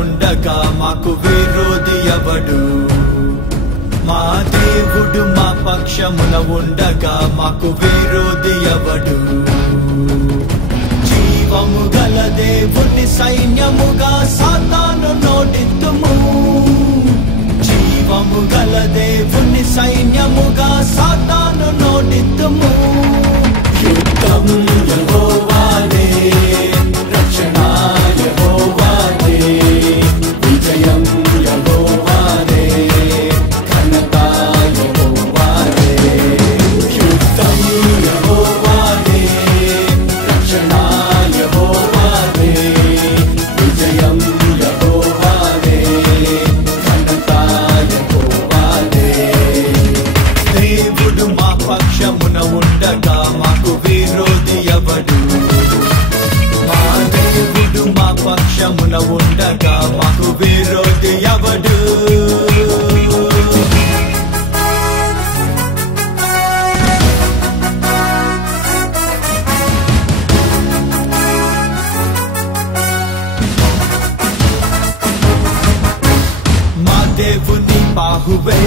ఉండగా మాకు విరోధి ఎవడు? మా దేవుడు మా పక్షమున ఉండగా మాకు విరోధి ఎవడు? జీవము గల దేవుని సైన్యముగా సాతాను నోడిద్దుము. జీవము గల దేవుని సైన్యముగా సాతాను నోడిద్దుము. యుద్ధం యెహోవాదే, రక్షణ యెహోవాదే, విజయం యెహోవాదే, ఘనత యెహోవాదే. యుద్ధం యెహోవాదే, రక్షణ యెహోవాదే, విజయం యెహోవాదే, ఘనత యెహోవాదే. దేవుడు మా పక్షమున ఉండగా మాకు విరోధి ఎవడు? మా దేవుడు మా పక్షమున ఉండగా మాకు విరోధి ఎవడు? మా దేవుని బాహువే,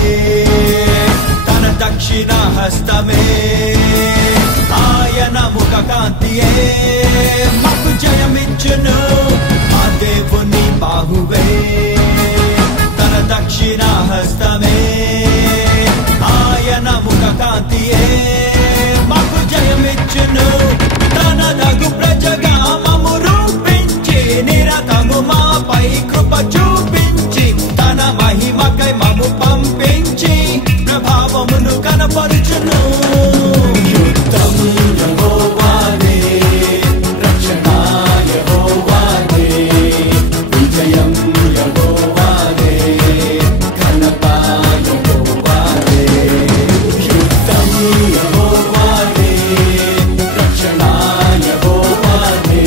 తన దక్షిణ హస్తమే, ఆయన ముఖ కాంతియే మాకు జయమిచ్చును. మా దేవుని బాహువే, తన దక్షిణ హస్తమే, ఆయన ముఖ కాంతియే మాకు జయమిచ్చును. తన దగు ప్రజగా మమ్ము రూపించి నిరతము మాపై కృప చూపించి తన మహిమకై మమ్ము పంపించి ప్రభావమును కనపరుచును. యుద్ధం యెహోవాదే, రక్షణ యెహోవాదే, విజయం యెహోవాదే, ఘనత యెహోవాదే. యుద్ధం యెహోవాదే, రక్షణ యెహోవాదే,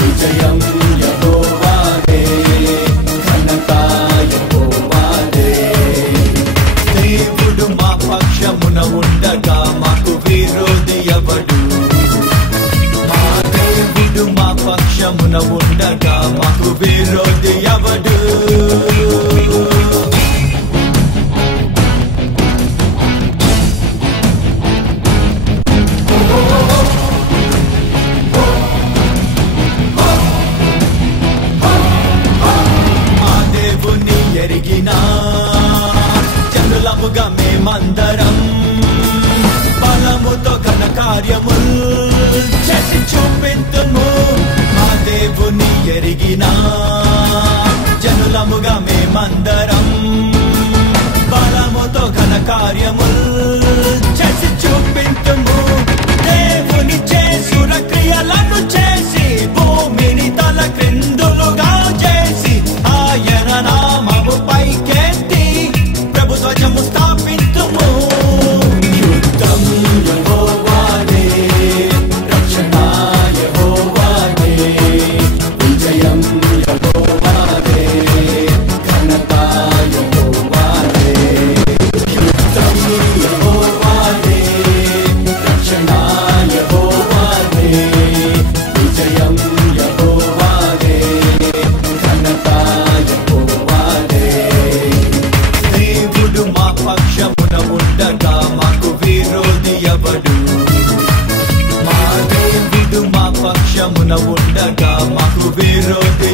విజయం యెహోవాదే, ఘనత యెహోవాదే. దేవుడు మా పక్షమున ఉండగా మాకు విరోధి ఎవడు? మా దేవుడు మా పక్షమున ఉండగా మాకు విరోధి ఎవడు? మా దేవుని ఎరిగిన జనులముగా మేమందరం బలముతో ఘన కార్యముల్ చేసి చూపింతుము. మా దేవుని ఎరిగిన జనులముగా మేమందరం బలముతో ఘన కార్యముల్ చేసి చూపింతుము. దేవుని చేసుర క్రియలను చేసి భూమిని తల క్రిందులుగా చేసి ఆయన నామము పైకెత్తి ప్రభు ధ్వజము స్థాపింతుము. యుద్ధం యెహోవాదే, రక్షణ యెహోవాదే, విజయం యెహోవాదే, ఘనత యెహోవాదే. యుద్ధం యెహోవాదే, రక్షణ యెహోవాదే, విజయం యెహోవాదే, ఘనత యెహోవాదే. దేవుడు మా పక్షమున ఉండగా మాకు విరోధి ఎవడు? మా దేవుడు మా పక్షమున ఉండగా మాకు విరోధి